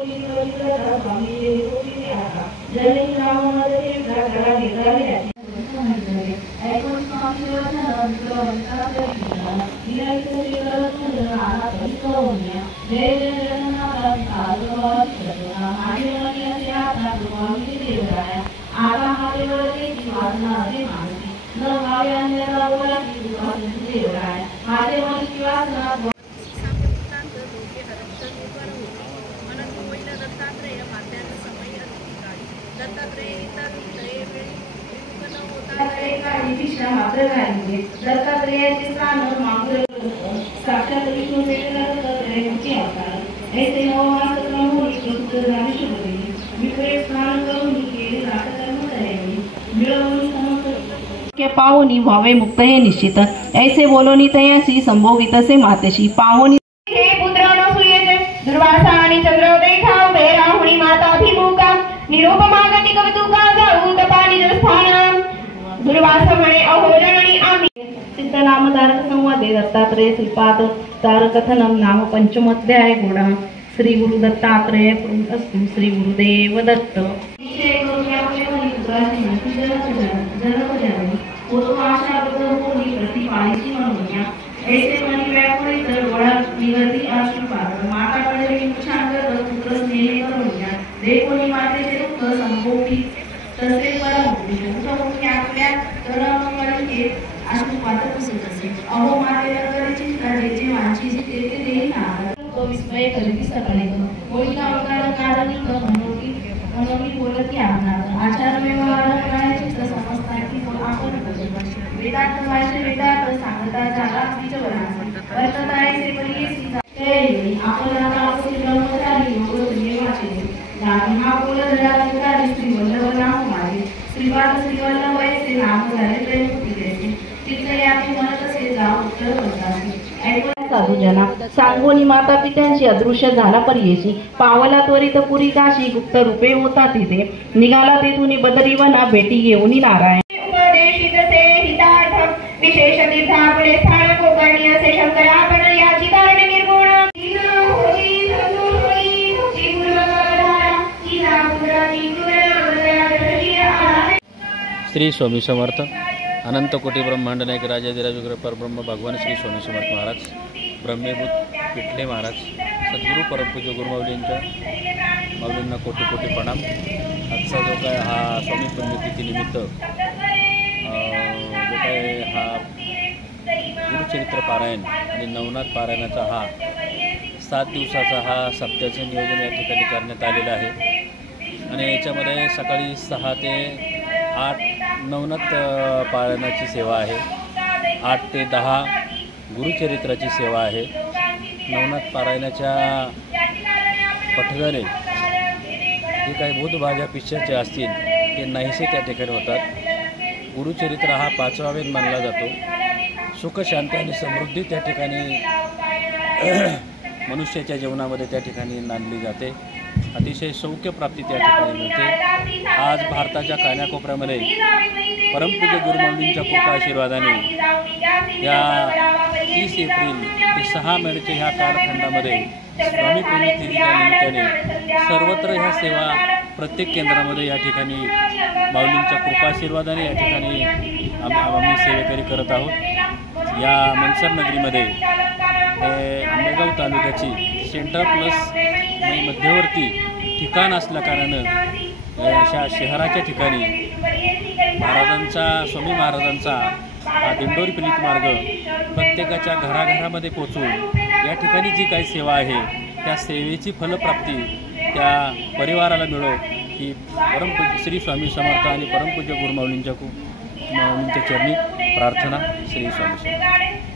के पावनी भावे मुक्त हे निश्चित ऐसे बोलोनी तयासी संभोगित से मातेशी पावनी हे पुत्रानो सुयेते दुर्वासा आणि चंद्रोदय खाव बेराहुणी माता अभिमुखा निरुपमा गती कवतुका जाऊ तपानी जस्थान दुर्वासा म्हणे अहो जननी आम्ही सिद्ध नाम तारक संवादे दत्तात्रेय श्रीपाद तारकथनम नाम पंचमोध्याय गुण श्री गुरु दत्तात्रेय अस्तु श्री गुरुदेव दत्त ऐसे मनी व्याकुळी तर वळा निगती आश्रुपात माताकडे विचार पुत्र स्नेह करूया देवोनी मातेचे दुःख संभोगी तसे परमुक्ती मुखमुखी आपल्या तरंगळी आश्रुपात पुसत असे अहो मातेला करीची काळजी वांची जी तेथे देईना तो विस्मय करीती सकाळी होईना अवतार कारणी मनोनी बोलती आणणार आचार व्यवहार करायची समजता की आपण वेदांत भाषे वेदांत सांगता जाला वर्तताय से परियेसी ते आपल्याला आपले ब्रह्मचारी योग देवाचे नाम हा बोल जरा श्री वल्लभ नाम माझे श्रीवाद श्रीवल्लभ वैसे नाम झाले प्रेम देते तिथे याची म्हणत असे जा उत्तर होतात साधूजना सांगोनी माता पित्यांची अदृश्य झाला परियेशी पावला त्वरित पुरी काशी गुप्त रूपे होता तिथे निघाला तेथून बदरीवना भेटी घेऊन नारायण उपदेशित से हितार्थ विशेष तीर्था पुढे स्थान कोकर्णी असे शंकरापण याची कारण निर्गुण श्री स्वामी समर्थ अनंत कोटी ब्रह्मांड नायक राजाधिराज परब्रह्म भगवान श्री स्वामी समर्थ महाराज ब्रह्मेभूत पिठले महाराज सद्गुरू परमपूज्य गुरुमाऊलींच्या माऊलींना कोटी कोटी प्रणाम। आजचा जो काय हा स्वामी पुण्यतिथीनिमित्त जो काय हा गुरुचरित्र पारायण आणि नवनाथ पारायणाचा हा 7 दिवसाचा हा सप्त्याचं नियोजन या ठिकाणी करण्यात आलेलं आहे आणि याच्यामध्ये सकाळी 6 ते 8 नवनाथ पारायणाची सेवा आहे, 8 ते 10 गुरुचरित्राची सेवा आहे। नवनाथ पारायणाच्या पठगाने जे काही बोधभाग्या पिच्छाचे असतील ते नाहीसे त्या ठिकाणी होतात। गुरुचरित्र हा 5वा वेद मानला जातो। सुख शांती आणि समृद्धी त्या ठिकाणी मनुष्याच्या जीवनामध्ये त्या ठिकाणी नांदली जाते। अतिशय सौख्यप्राप्ती त्या ठिकाणी मिळते। आज भारताच्या कानाकोपऱ्यामध्ये परमपूज्य गुरुमाऊलींच्या कृपा आशीर्वादाने या 30 एप्रिल ते 6 मेच्या ह्या कालखंडामध्ये स्वामी पुण्यतिथीच्या निमित्ताने सर्वत्र ह्या सेवा प्रत्येक केंद्रामध्ये या ठिकाणी माऊलींच्या कृपा आशीर्वादाने या ठिकाणी आम्ही सेवेकरी करत आहोत। या मनसर नगरीमध्ये आंबेगाव तालुक्याची सेंटर प्लस मध्यवर्ती ठिकाण असल्या कारणानं अशा शहराच्या ठिकाणी स्वामी महाराजांचा हा दिंडोरी पिलित मार्ग प्रत्येकाच्या घराघरामध्ये पोचवून या ठिकाणी जी काही सेवा आहे त्या सेवेची फलप्राप्ती त्या परिवाराला मिळो ही परमपूज्य श्री स्वामी समर्थ आणि परमपूज्य गुरुमाऊलींच्या चरणी प्रार्थना। श्री स्वामी समर्थ।